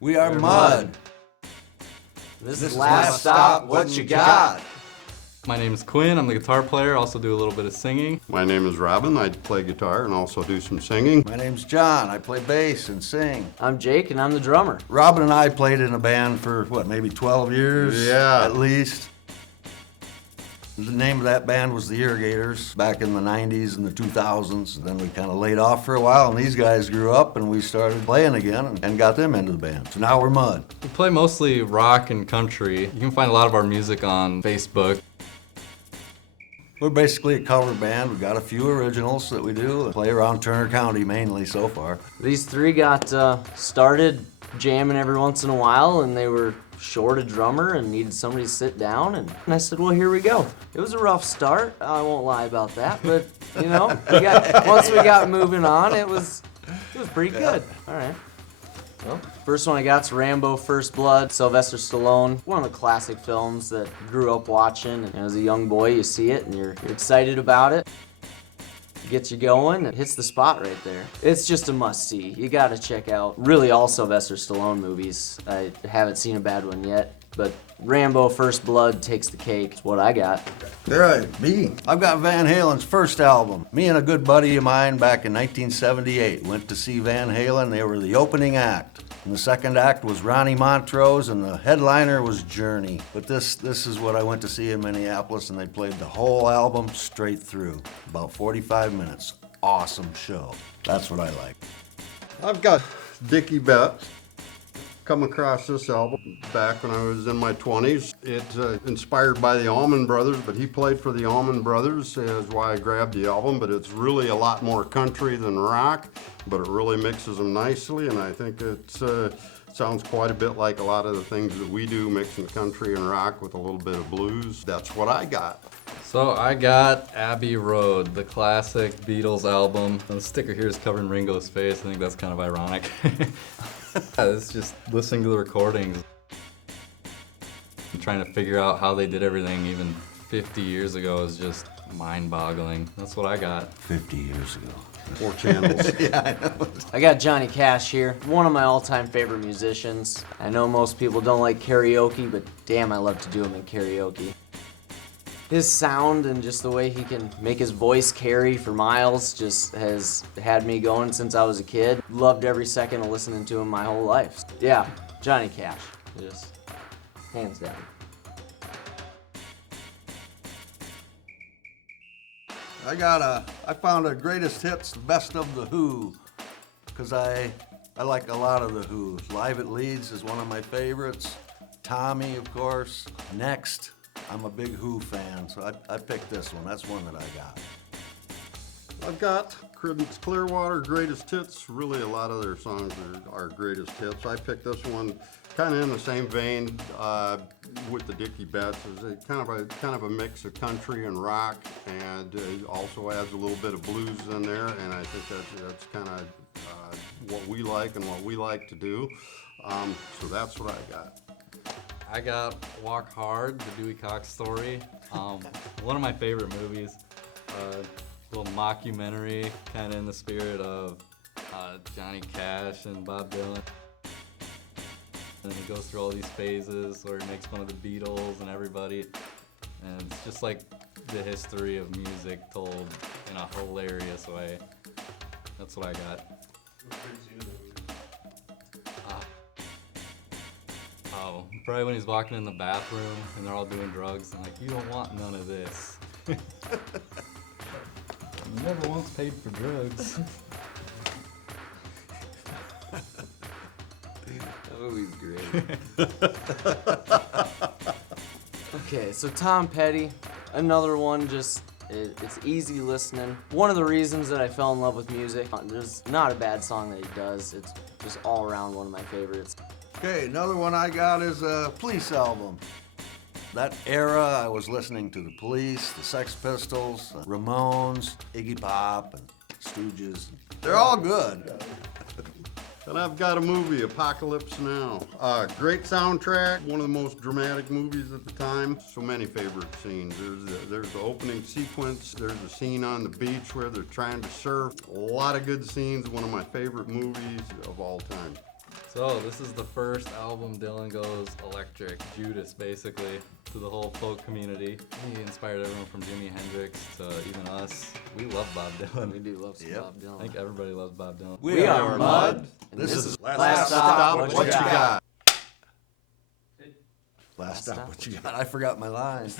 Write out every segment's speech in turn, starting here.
We are Mud. This is Last Stop, What You Got? My name is Quinn, I'm the guitar player, also do a little bit of singing. My name is Robin, I play guitar and also do some singing. My name's John, I play bass and sing. I'm Jake and I'm the drummer. Robin and I played in a band for, maybe 12 years? Yeah. At least. The name of that band was the Irrigators back in the 90s and the 2000s. And then we kind of laid off for a while and these guys grew up and we started playing again and got them into the band. So now we're Mud. We play mostly rock and country. You can find a lot of our music on Facebook. We're basically a cover band. We've got a few originals that we do. Play around Turner County mainly so far. These three got started jamming every once in a while and they were short a drummer and needed somebody to sit down and I said, well, here we go. It was a rough start, I won't lie about that, but you know, once we got moving on, it was pretty good. All right. Well, first one I got's Rambo: First Blood, Sylvester Stallone. One of the classic films that grew up watching, and as a young boy you see it and you're excited about it. Gets you going, it hits the spot right there. It's just a must-see. You gotta check out really all Sylvester Stallone movies. I haven't seen a bad one yet, but Rambo: First Blood takes the cake. It's what I got. All right, me. I've got Van Halen's first album. Me and a good buddy of mine back in 1978 went to see Van Halen. They were the opening act. And the second act was Ronnie Montrose, and the headliner was Journey. But this is what I went to see in Minneapolis, and they played the whole album straight through. About 45 minutes. Awesome show. That's what I like. I've got Dickie Betts. Come across this album back when I was in my 20s. It's inspired by the Allman Brothers, but he played for the Allman Brothers, is why I grabbed the album, but it's really a lot more country than rock, but it really mixes them nicely, and I think it sounds quite a bit like a lot of the things that we do, mixing country and rock with a little bit of blues. That's what I got. So I got Abbey Road, the classic Beatles album. The sticker here is covering Ringo's face. I think that's kind of ironic. It's just listening to the recordings and trying to figure out how they did everything even 50 years ago is just mind-boggling. That's what I got. 50 years ago. 4 channels. Yeah, I know. I got Johnny Cash here, one of my all-time favorite musicians. I know most people don't like karaoke, but damn, I love to do them in karaoke. His sound and just the way he can make his voice carry for miles just has had me going since I was a kid. Loved every second of listening to him my whole life. Yeah, Johnny Cash, just hands down. I found a greatest hits, best of the Who, because I like a lot of the Who. Live at Leeds is one of my favorites. Tommy, of course. Next. I'm a big Who fan, so I picked this one. That's one that I got. I've got Creedence Clearwater Greatest Hits. Really, a lot of their songs are greatest hits. I picked this one kind of in the same vein with the Dickie Betts. It's kind of a mix of country and rock, and it also adds a little bit of blues in there. And I think that's kind of what we like and what we like to do. So that's what I got. I got Walk Hard, the Dewey Cox story. One of my favorite movies. Little mockumentary, kind of in the spirit of Johnny Cash and Bob Dylan. And he goes through all these phases where he makes fun of the Beatles and everybody. And it's just like the history of music told in a hilarious way. That's what I got. Oh, probably when he's walking in the bathroom and they're all doing drugs and like, you don't want none of this. Never once paid for drugs. That movie's great. Okay, so Tom Petty, another one, just it's easy listening. One of the reasons that I fell in love with music, there's not a bad song that he does. It's just all around one of my favorites. Okay, another one I got is a Police album. That era, I was listening to the Police, the Sex Pistols, the Ramones, Iggy Pop, and Stooges. They're all good. And I've got a movie, Apocalypse Now. Great soundtrack, one of the most dramatic movies at the time. So many favorite scenes. There's the opening sequence. There's a scene on the beach where they're trying to surf. A lot of good scenes. One of my favorite movies of all time. So this is the first album Dylan goes electric, Judas basically, to the whole folk community. He inspired everyone from Jimi Hendrix to even us. We love Bob Dylan. We do love some Yep. Bob I Dylan. think everybody loves Bob Dylan. We are Mud. And This is Last Stop, What You Got. Last stop, what you got? I forgot my line.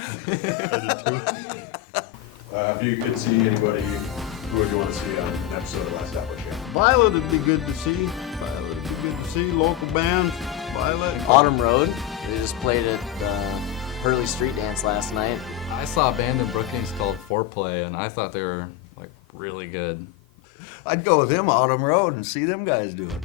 If you could see anybody, who would you want to see on an episode of Last Stop What You Got? Violet would be good to see. Violet would be good to see. Local bands, Violet. Autumn Road. They just played at Hurley Street Dance last night. I saw a band in Brookings called Foreplay, and I thought they were like really good. I'd go with him Autumn Road and see them guys do it.